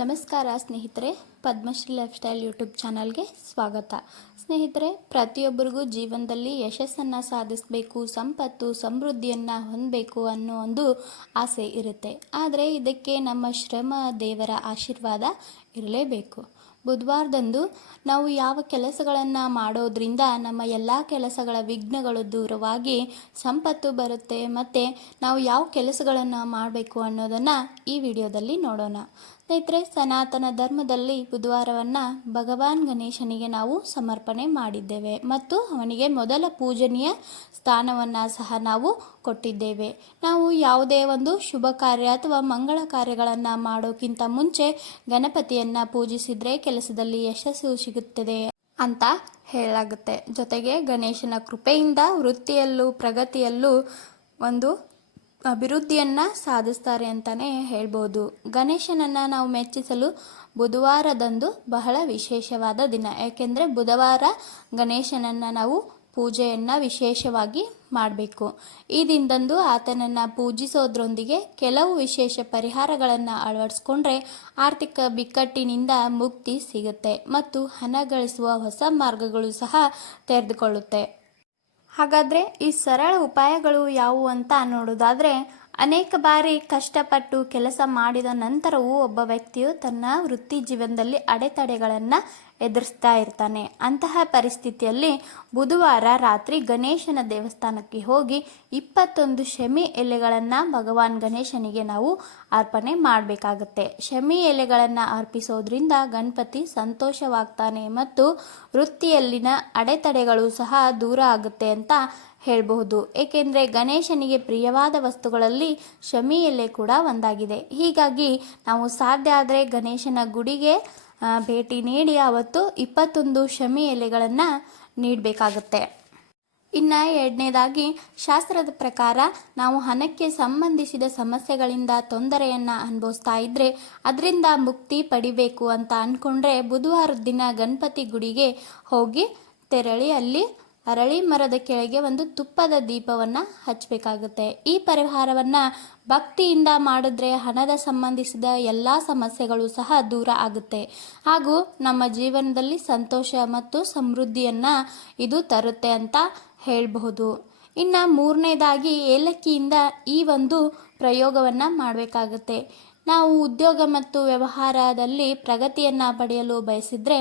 ನಮಸ್ಕಾರ ಸ್ನೇಹಿತರೆ, Padmashri life style YouTube ಚಾನಲ್ಗೆ ಸ್ವಾಗತ. ಸ್ನೇಹಿತರೆ, ಪ್ರತಿಯೊಬ್ಬರಿಗೂ ಜೀವನದಲ್ಲಿ ಯಶಸ್ಸನ್ನು ಸಾಧಿಸಬೇಕು, ಸಂಪತ್ತು ಸಮೃದ್ಧಿಯನ್ನು ಹೊಂದಬೇಕು ಅನ್ನೋ ಒಂದು ಆಸೆ ಇರುತ್ತೆ. ಆದರೆ ಇದಕ್ಕೆ ನಮ್ಮ ಶ್ರಮ, ದೇವರ ಆಶೀರ್ವಾದ ಇರಲೇಬೇಕು. ಬುಧವಾರದಂದು ನಾವು ಯಾವ ಕೆಲಸಗಳನ್ನು ಮಾಡೋದ್ರಿಂದ ನಮ್ಮ ಎಲ್ಲ ಕೆಲಸಗಳ ವಿಘ್ನಗಳು ದೂರವಾಗಿ ಸಂಪತ್ತು ಬರುತ್ತೆ ಮತ್ತು ನಾವು ಯಾವ ಕೆಲಸಗಳನ್ನು ಮಾಡಬೇಕು ಅನ್ನೋದನ್ನು ಈ ವಿಡಿಯೋದಲ್ಲಿ ನೋಡೋಣ. ಸ್ನೇಹಿತರೆ, ಸನಾತನ ಧರ್ಮದಲ್ಲಿ ಬುಧವಾರವನ್ನು ಭಗವಾನ್ ಗಣೇಶನಿಗೆ ನಾವು ಸಮರ್ಪಣೆ ಮಾಡಿದ್ದೇವೆ ಮತ್ತು ಅವನಿಗೆ ಮೊದಲ ಪೂಜನೀಯ ಸ್ಥಾನವನ್ನು ಸಹ ನಾವು ಕೊಟ್ಟಿದ್ದೇವೆ. ನಾವು ಯಾವುದೇ ಒಂದು ಶುಭ ಕಾರ್ಯ ಅಥವಾ ಮಂಗಳ ಕಾರ್ಯಗಳನ್ನು ಮಾಡೋಕ್ಕಿಂತ ಮುಂಚೆ ಗಣಪತಿಯನ್ನು ಪೂಜಿಸಿದರೆ ಕೆಲಸದಲ್ಲಿ ಯಶಸ್ಸು ಸಿಗುತ್ತದೆ ಅಂತ ಹೇಳಲಾಗುತ್ತೆ. ಜೊತೆಗೆ ಗಣೇಶನ ಕೃಪೆಯಿಂದ ವೃತ್ತಿಯಲ್ಲೂ ಪ್ರಗತಿಯಲ್ಲೂ ಒಂದು ಅಭಿವೃದ್ಧಿಯನ್ನು ಸಾಧಿಸ್ತಾರೆ ಅಂತಲೇ ಹೇಳ್ಬೋದು. ಗಣೇಶನನ್ನು ನಾವು ಮೆಚ್ಚಿಸಲು ಬುಧವಾರದಂದು ಬಹಳ ವಿಶೇಷವಾದ ದಿನ. ಏಕೆಂದರೆ ಬುಧವಾರ ಗಣೇಶನನ್ನು ನಾವು ಪೂಜೆಯನ್ನು ವಿಶೇಷವಾಗಿ ಮಾಡಬೇಕು. ಈ ದಿನದಂದು ಆತನನ್ನು ಪೂಜಿಸೋದ್ರೊಂದಿಗೆ ಕೆಲವು ವಿಶೇಷ ಪರಿಹಾರಗಳನ್ನು ಅಳವಡಿಸ್ಕೊಂಡ್ರೆ ಆರ್ಥಿಕ ಬಿಕ್ಕಟ್ಟಿನಿಂದ ಮುಕ್ತಿ ಸಿಗುತ್ತೆ ಮತ್ತು ಹಣ ಗಳಿಸುವ ಹೊಸ ಮಾರ್ಗಗಳು ಸಹ ತೆರೆದುಕೊಳ್ಳುತ್ತೆ. ಹಾಗಾದರೆ ಈ ಸರಳ ಉಪಾಯಗಳು ಯಾವುವು ಅಂತ ನೋಡೋದಾದರೆ, ಅನೇಕ ಬಾರಿ ಕಷ್ಟಪಟ್ಟು ಕೆಲಸ ಮಾಡಿದ ನಂತರವೂ ಒಬ್ಬ ವ್ಯಕ್ತಿಯು ತನ್ನ ವೃತ್ತಿ ಜೀವನದಲ್ಲಿ ಅಡೆತಡೆಗಳನ್ನು ಎದುರಿಸ್ತಾ ಇರ್ತಾನೆ. ಅಂತಹ ಪರಿಸ್ಥಿತಿಯಲ್ಲಿ ಬುಧವಾರ ರಾತ್ರಿ ಗಣೇಶನ ದೇವಸ್ಥಾನಕ್ಕೆ ಹೋಗಿ 21 ಶಮಿ ಎಲೆಗಳನ್ನು ಭಗವಾನ್ ಗಣೇಶನಿಗೆ ನಾವು ಅರ್ಪಣೆ ಮಾಡಬೇಕಾಗತ್ತೆ. ಶಮಿ ಎಲೆಗಳನ್ನು ಅರ್ಪಿಸೋದ್ರಿಂದ ಗಣಪತಿ ಸಂತೋಷವಾಗ್ತಾನೆ ಮತ್ತು ವೃತ್ತಿಯಲ್ಲಿನ ಅಡೆತಡೆಗಳು ಸಹ ದೂರ ಆಗುತ್ತೆ ಅಂತ ಹೇಳಬಹುದು. ಏಕೆಂದರೆ ಗಣೇಶನಿಗೆ ಪ್ರಿಯವಾದ ವಸ್ತುಗಳಲ್ಲಿ ಶಮಿ ಎಲೆ ಕೂಡ ಒಂದಾಗಿದೆ. ಹೀಗಾಗಿ ನಾವು ಸಾಧ್ಯ ಆದರೆ ಗಣೇಶನ ಗುಡಿಗೆ ಭೇಟಿ ನೀಡಿ ಅವತ್ತು 21 ಶಮಿ ಎಲೆಗಳನ್ನು ನೀಡಬೇಕಾಗುತ್ತೆ. ಇನ್ನು ಎರಡನೇದಾಗಿ, ಶಾಸ್ತ್ರದ ಪ್ರಕಾರ ನಾವು ಹಣಕ್ಕೆ ಸಂಬಂಧಿಸಿದ ಸಮಸ್ಯೆಗಳಿಂದ ತೊಂದರೆಯನ್ನು ಅನುಭವಿಸ್ತಾ ಇದ್ದರೆ ಅದರಿಂದ ಮುಕ್ತಿ ಪಡಿಬೇಕು ಅಂತ ಅಂದ್ಕೊಂಡ್ರೆ ಬುಧವಾರದ ದಿನ ಗಣಪತಿ ಗುಡಿಗೆ ಹೋಗಿ ತೆರಳಿ ಅಲ್ಲಿ ಅರಳಿ ಮರದ ಕೆಳಗೆ ಒಂದು ತುಪ್ಪದ ದೀಪವನ್ನು ಹಚ್ಚಬೇಕಾಗುತ್ತೆ. ಈ ಪರಿಹಾರವನ್ನು ಭಕ್ತಿಯಿಂದ ಮಾಡಿದ್ರೆ ಹಣದ ಸಂಬಂಧಿಸಿದ ಎಲ್ಲ ಸಮಸ್ಯೆಗಳು ಸಹ ದೂರ ಆಗುತ್ತೆ ಹಾಗೂ ನಮ್ಮ ಜೀವನದಲ್ಲಿ ಸಂತೋಷ ಮತ್ತು ಸಮೃದ್ಧಿಯನ್ನು ಇದು ತರುತ್ತೆ ಅಂತ ಹೇಳಬಹುದು. ಇನ್ನು ಮೂರನೇದಾಗಿ, ಏಲಕ್ಕಿಯಿಂದ ಈ ಒಂದು ಪ್ರಯೋಗವನ್ನು ಮಾಡಬೇಕಾಗುತ್ತೆ. ನಾವು ಉದ್ಯೋಗ ಮತ್ತು ವ್ಯವಹಾರದಲ್ಲಿ ಪ್ರಗತಿಯನ್ನು ಪಡೆಯಲು ಬಯಸಿದರೆ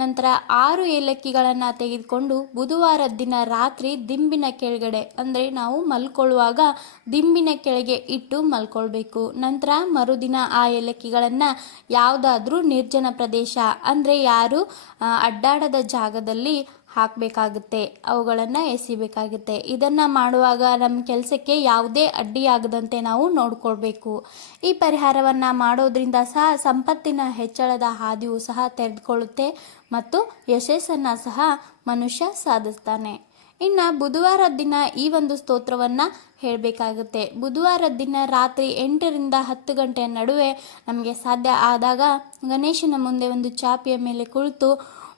ನಂತರ 6 ಏಲಕ್ಕಿಗಳನ್ನು ತೆಗೆದುಕೊಂಡು ಬುಧವಾರದ ದಿನ ರಾತ್ರಿ ದಿಂಬಿನ ಕೆಳಗಡೆ, ಅಂದರೆ ನಾವು ಮಲ್ಕೊಳ್ಳುವಾಗ ದಿಂಬಿನ ಕೆಳಗೆ ಇಟ್ಟು ಮಲ್ಕೊಳ್ಬೇಕು. ನಂತರ ಮರುದಿನ ಆ ಏಲಕ್ಕಿಗಳನ್ನು ಯಾವುದಾದ್ರೂ ನಿರ್ಜನ ಪ್ರದೇಶ, ಅಂದರೆ ಯಾರು ಅಡ್ಡಾಡದ ಜಾಗದಲ್ಲಿ ಹಾಕಬೇಕಾಗುತ್ತೆ, ಅವುಗಳನ್ನು ಎಸಿಬೇಕಾಗುತ್ತೆ. ಇದನ್ನು ಮಾಡುವಾಗ ನಮ್ಮ ಕೆಲಸಕ್ಕೆ ಯಾವುದೇ ಅಡ್ಡಿಯಾಗದಂತೆ ನಾವು ನೋಡ್ಕೊಳ್ಬೇಕು. ಈ ಪರಿಹಾರವನ್ನು ಮಾಡೋದ್ರಿಂದ ಸಹ ಸಂಪತ್ತಿನ ಹೆಚ್ಚಳದ ಹಾದಿಯು ಸಹ ತೆರೆದುಕೊಳ್ಳುತ್ತೆ ಮತ್ತು ಯಶಸ್ಸನ್ನು ಸಹ ಮನುಷ್ಯ ಸಾಧಿಸ್ತಾನೆ. ಇನ್ನು ಬುಧವಾರದ ದಿನ ಈ ಒಂದು ಸ್ತೋತ್ರವನ್ನು ಹೇಳಬೇಕಾಗುತ್ತೆ. ಬುಧವಾರದ ದಿನ ರಾತ್ರಿ 8 ರಿಂದ 10 ಗಂಟೆಯ ನಡುವೆ ನಮಗೆ ಸಾಧ್ಯ ಆದಾಗ ಗಣೇಶನ ಮುಂದೆ ಒಂದು ಚಾಪೆಯ ಮೇಲೆ ಕುಳಿತು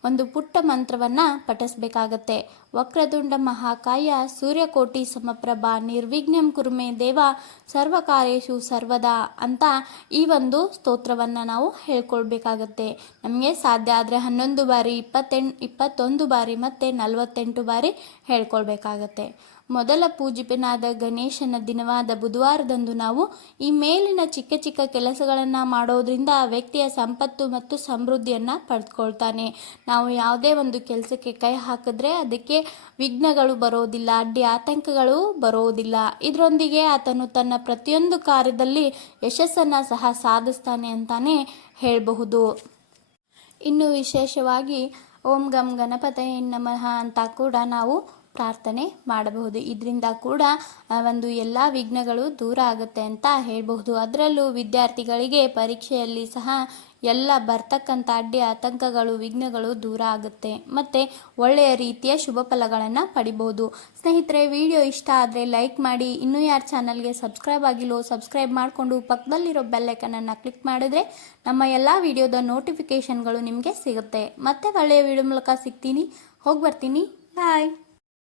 ಒಂದು ಪುಟ್ಟ ಮಂತ್ರವನ್ನು ಪಠಿಸಬೇಕಾಗತ್ತೆ. ವಕ್ರತುಂಡ ಮಹಾಕಾಯ ಸೂರ್ಯಕೋಟಿ ಸಮಪ್ರಭಾ ನಿರ್ವಿಘ್ನಂ ಕುರುಮೇ ದೇವ ಸರ್ವಕಾರ್ಯೇಷು ಸರ್ವದಾ ಅಂತ ಈ ಒಂದು ಸ್ತೋತ್ರವನ್ನು ನಾವು ಹೇಳ್ಕೊಳ್ಬೇಕಾಗತ್ತೆ. ನಮಗೆ ಸಾಧ್ಯ ಆದರೆ 11 ಬಾರಿ, 21 ಬಾರಿ ಮತ್ತು 48 ಬಾರಿ ಹೇಳ್ಕೊಳ್ಬೇಕಾಗತ್ತೆ. ಮೊದಲ ಪೂಜಿಪನಾದ ಗಣೇಶನ ದಿನವಾದ ಬುಧವಾರದಂದು ನಾವು ಈ ಮೇಲಿನ ಚಿಕ್ಕ ಚಿಕ್ಕ ಕೆಲಸಗಳನ್ನು ಮಾಡೋದ್ರಿಂದ ವ್ಯಕ್ತಿಯ ಸಂಪತ್ತು ಮತ್ತು ಸಮೃದ್ಧಿಯನ್ನು ಪಡೆದುಕೊಳ್ತಾನೆ. ನಾವು ಯಾವುದೇ ಒಂದು ಕೆಲಸಕ್ಕೆ ಕೈ ಹಾಕಿದ್ರೆ ಅದಕ್ಕೆ ವಿಘ್ನಗಳು ಬರೋದಿಲ್ಲ, ಅಡ್ಡಿ ಆತಂಕಗಳು ಬರೋದಿಲ್ಲ. ಇದರೊಂದಿಗೆ ಆತನು ತನ್ನ ಪ್ರತಿಯೊಂದು ಕಾರ್ಯದಲ್ಲಿ ಯಶಸ್ಸನ್ನು ಸಹ ಸಾಧಿಸ್ತಾನೆ ಅಂತಾನೆ ಹೇಳಬಹುದು. ಇನ್ನು ವಿಶೇಷವಾಗಿ ಓಂ ಗಂ ಗಣಪತಯೇ ನಮಃ ಅಂತ ಕೂಡ ನಾವು ಪ್ರಾರ್ಥನೆ ಮಾಡಬಹುದು. ಇದರಿಂದ ಕೂಡ ಒಂದು ಎಲ್ಲ ವಿಘ್ನಗಳು ದೂರ ಆಗುತ್ತೆ ಅಂತ ಹೇಳಬಹುದು. ಅದರಲ್ಲೂ ವಿದ್ಯಾರ್ಥಿಗಳಿಗೆ ಪರೀಕ್ಷೆಯಲ್ಲಿ ಸಹ ಎಲ್ಲ ಬರ್ತಕ್ಕಂಥ ಅಡ್ಡಿ ಆತಂಕಗಳು, ವಿಘ್ನಗಳು ದೂರ ಆಗುತ್ತೆ ಮತ್ತು ಒಳ್ಳೆಯ ರೀತಿಯ ಶುಭ ಫಲಗಳನ್ನು ಪಡಿಬೋದು. ಸ್ನೇಹಿತರೆ, ವಿಡಿಯೋ ಇಷ್ಟ ಆದರೆ ಲೈಕ್ ಮಾಡಿ. ಇನ್ನೂ ಯಾರು ಚಾನಲ್ಗೆ ಸಬ್ಸ್ಕ್ರೈಬ್ ಆಗಿಲ್ಲೋ ಸಬ್ಸ್ಕ್ರೈಬ್ ಮಾಡಿಕೊಂಡು ಪಕ್ಕದಲ್ಲಿರೋ ಬೆಲ್ಲೈಕನನ್ನು ಕ್ಲಿಕ್ ಮಾಡಿದ್ರೆ ನಮ್ಮ ಎಲ್ಲ ವಿಡಿಯೋದ ನೋಟಿಫಿಕೇಷನ್ಗಳು ನಿಮಗೆ ಸಿಗುತ್ತೆ. ಮತ್ತೆ ಒಳ್ಳೆಯ ವಿಡಿಯೋ ಮೂಲಕ ಸಿಗ್ತೀನಿ. ಹೋಗಿ ಬರ್ತೀನಿ. ಬಾಯ್.